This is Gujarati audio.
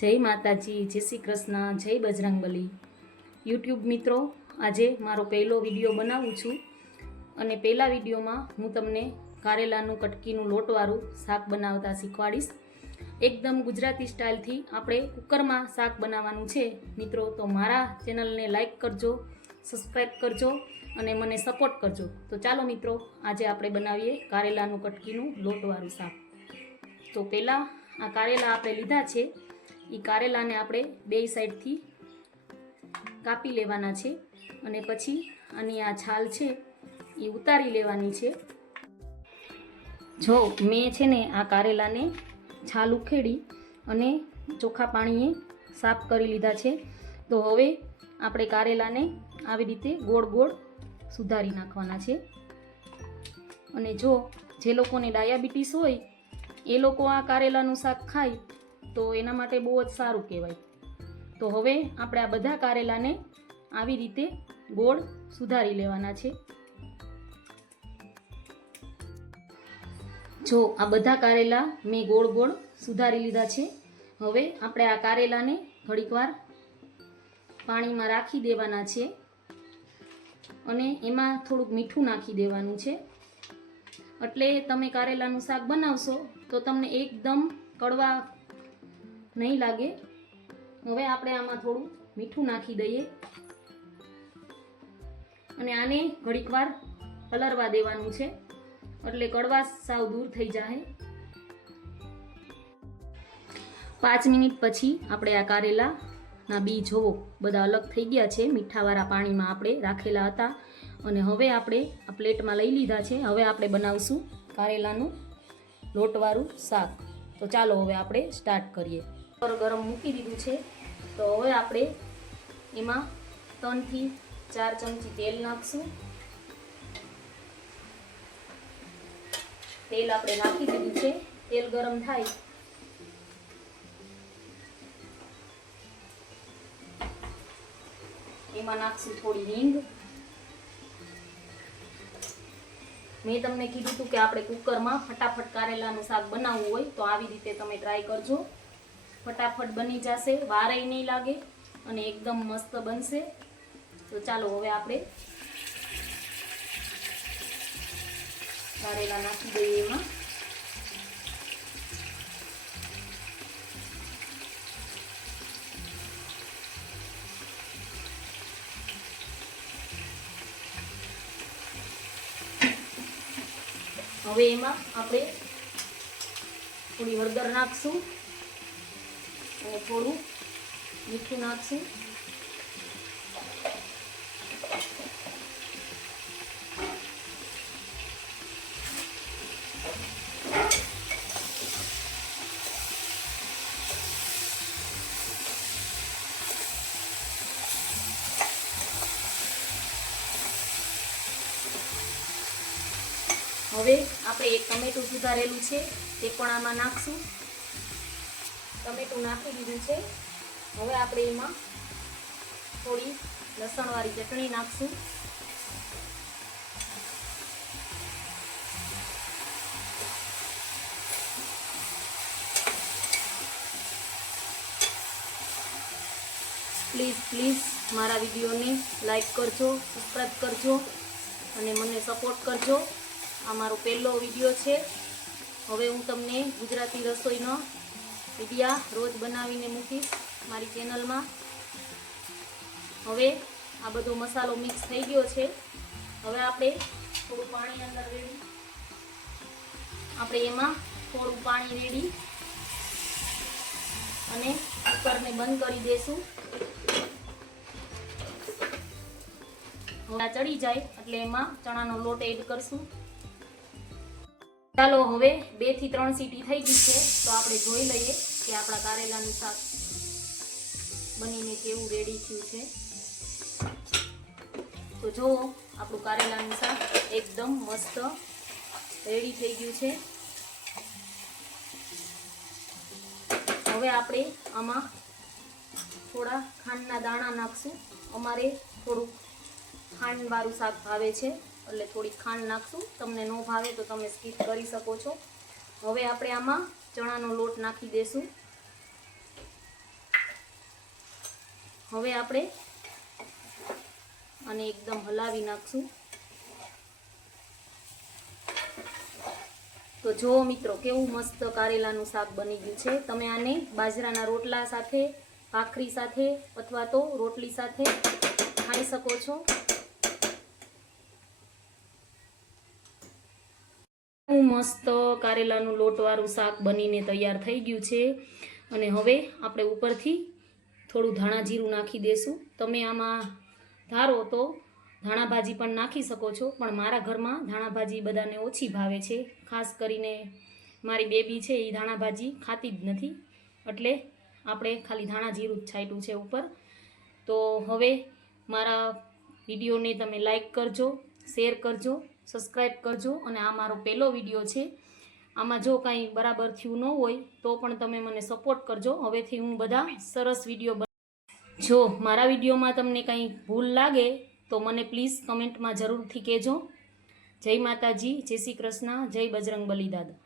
જય માતાજી, જય શ્રી કૃષ્ણ, જય બજરંગબલી। યુટ્યુબ મિત્રો, આજે મારો પહેલો વિડીયો બનાવું છું અને પહેલા વિડીયોમાં હું તમને કારેલાનું કટકીનું લોટવાળું શાક બનાવતા શીખવાડીશ। એકદમ ગુજરાતી સ્ટાઇલથી આપણે કુકરમાં શાક બનાવવાનું છે મિત્રો। તો મારા ચેનલને લાઈક કરજો, સબસ્ક્રાઈબ કરજો અને મને સપોર્ટ કરજો। તો ચાલો મિત્રો, આજે આપણે બનાવીએ કારેલાનું કટકીનું લોટવાળું શાક। તો પહેલાં આ કારેલા આપણે લીધા છે, એ કારેલાને આપણે બે સાઈડથી કાપી લેવાના છે અને પછી આની આ છાલ છે એ ઉતારી લેવાની છે। જો મેં છે ને આ કારેલાને છાલ ઉખેડી અને ચોખ્ખા પાણીએ સાફ કરી લીધા છે। તો હવે આપણે કારેલાને આવી રીતે ગોળ ગોળ સુધારી નાખવાના છે। અને જો જે લોકોને ડાયાબિટીસ હોય એ લોકો આ કારેલાનું શાક ખાય તો એના માટે બહુ જ સારું કહેવાય। તો હવે આપણે આ બધા કારેલાને આવી રીતે ગોળ સુધારી લેવાના છે। જો આ બધા કારેલા મેં ગોળ ગોળ સુધારી લીધા છે। હવે આપણે આ કારેલાને ઘડીકવાર પાણીમાં રાખી દેવાના છે અને એમાં થોડુંક મીઠું નાખી દેવાનું છે। એટલે તમે કારેલાનું શાક બનાવશો તો તમને એકદમ કડવા નહીં લાગે। હવે આપણે આમાં થોડું મીઠું નાખી દઈએ અને આને ઘડીકવાર પલળવા દેવાનું છે, એટલે કડવાશ સાવ દૂર થઈ જાય। 5 મિનિટ પછી આપણે આ કારેલાના બી જોવો બધા અલગ થઈ ગયા છે, મીઠાવાળા પાણીમાં આપણે રાખેલા હતા। અને હવે આપણે આ પ્લેટમાં લઈ લીધા છે। હવે આપણે બનાવશું કારેલાનું લોટવાળું શાક। તો ચાલો હવે આપણે સ્ટાર્ટ કરીએ। ગરમ મૂકી દીધું છે, તો હવે આપણે એમાં 3 થી 4 ચમચી તેલ નાખશું। તેલ આપણે નાખી દીધું છે। તેલ ગરમ થાય એમાં નાખશું થોડી હિંગ। મેં તમને કીધું હતું કે આપણે કુકરમાં ફટાફટ કારેલાનું શાક બનાવવું હોય તો આવી રીતે તમે ટ્રાય કરજો, ફટાફટ બની જશે, વારેય નહીં લાગે અને એકદમ મસ્ત બનશે। તો ચાલો હવે આપણે કારેલા નાખી દઈએ એમાં। હવે એમાં આપણે થોડી હળદર નાખશું અને થોડું મીઠું નાખશું। હવે આપણે એક ટમેટું સુધારેલું છે તે પણ આમાં નાખશું। ટમેટું નાખી દીધું છે। હવે આપણે એમાં થોડી લસણવાળી ચટણી નાખશું। પ્લીઝ મારા વિડીયોને લાઈક કરજો, સબસ્ક્રાઈબ કરજો અને મને સપોર્ટ કરજો। આ મારો પહેલો વિડીયો છે। હવે હું તમને ગુજરાતી રસોઈનો વિડીયા રોજ બનાવીને મૂકીશ મારી ચેનલમાં। હવે આ બધો મસાલો મિક્સ થઈ ગયો છે। હવે આપણે થોડું પાણી અંદર રેડી એમાં થોડું પાણી રેડી અને કુકરને બંધ કરી દેશું। હવે ચડી જાય એટલે એમાં ચણાનો લોટ એડ કરશું। ચાલો હવે 2 થી 3 સીટી થઈ ગઈ છે, તો આપણે જોઈ લઈએ કે આપણા કારેલાનું શાક બનીને કેવું રેડી થયું છે। તો જુઓ, આપણું કારેલાનું શાક એકદમ મસ્ત રેડી થઈ ગયું છે। હવે આપણે આમાં થોડા ખાંડના દાણા નાખશું। અમારે થોડુંક ખાંડવાળું શાક ભાવે છે એટલે થોડી ખાંડ નાખશું, તમને ન ભાવે તો તમે સ્કીપ કરી શકો છો। હવે આપણે આમાં ચણાનો લોટ નાખી દેશું। હવે આપણે આને એકદમ હલાવી નાખશું. તો જો મિત્રો કેવું મસ્ત કારેલાનું શાક બની ગયું છે. તમે આને બાજરાના રોટલા સાથે, ભાખરી સાથે અથવા તો રોટલી સાથે ખાઈ શકો છો. મસ્ત કારેલાનું લોટવાળું શાક બનીને તૈયાર થઈ ગયું છે. અને હવે આપણે ઉપરથી થોડું ધાણા જીરું નાખી દેશું. તમે આમાં ધારો તો ધાણા ભાજી પણ નાખી શકો છો, પણ મારા ઘરમાં ધાણા ભાજી બધાને ઓછી ભાવે છે. ખાસ કરીને મારી બેબી છે એ ધાણા ભાજી ખાતી જ નથી, એટલે આપણે ખાલી ધાણા જીરું જ છાંટ્યું છે ઉપર. તો હવે મારા વિડીયોને તમે લાઈક કરજો, શેર કરજો, સબસ્ક્રાઈબ કરજો. અને આ મારો પહેલો વિડીયો છે. આમાં જો કાંઈ બરાબર થયું ન હોય તો પણ તમે મને સપોર્ટ કરજો. હવેથી હું બધા સરસ વિડીયો જો મારા વિડીયોમાં તમને કંઈ ભૂલ લાગે તો મને પ્લીઝ કમેન્ટમાં જરૂરથી કહેજો. જય માતાજી, જય શ્રી કૃષ્ણ, જય બજરંગબલી દાદા.